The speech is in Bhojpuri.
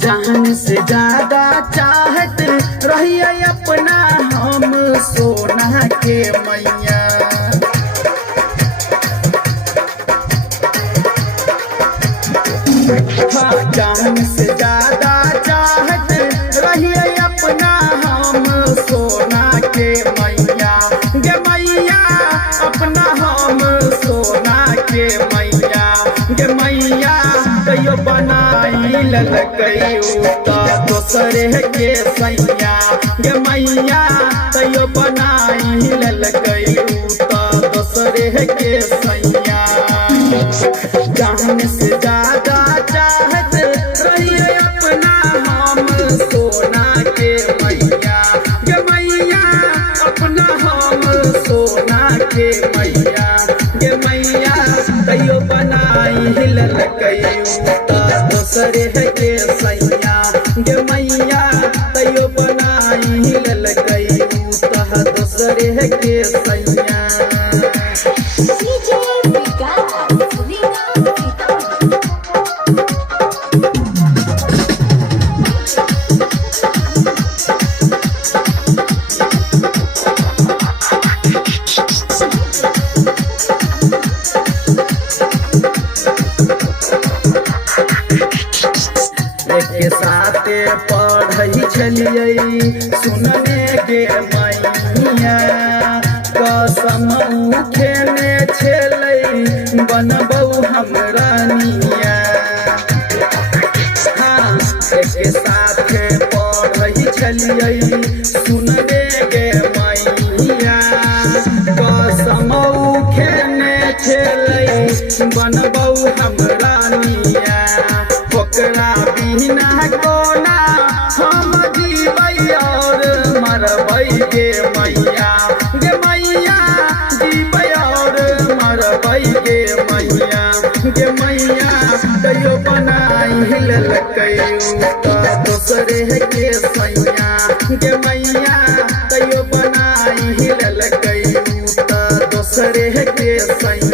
जान से ज्यादा चाहत रहिए अपना हम सोना के मैया। जान से ज्यादा चाहत रहिए अपना हम सोना के मैया। गे मैया अपना हम सोना के मैया। गे मैया कहियो बनाई ललकैयू तो दोसरे के सैया। गे मैया कहियो बनाई ललकैयू तो दोसरे के सैया। जान से ज्यादा चाहत रहिए अपना हम सोना के मैया। गे मैया अपना हम सोना के मैया। गे मैया कहियो बनाई ललकैयू तो दोसरे के सैया। गे मैया कहियो बनाई ललकैयू तो दोसरे के सैया। एक साथे पढ़ई छलियै सुनने गे मैया। कसम खेने छलै बनबौ हम रानिया। हाँ एक साथे पढ़ई छलियै सुनने गे मैया। कसम खेने छलै बनबौ हम रानिया। ओकरा बिना कोना हम जीबै और मरबै गे मैया। गे मैया जीबै और मरबै गे मैया। गे मैया कहियो बनाई ललकैयू तो दोसरे के सैया। गे मैया कहियो बनाई ललकैयू तो दोसरे के सैया।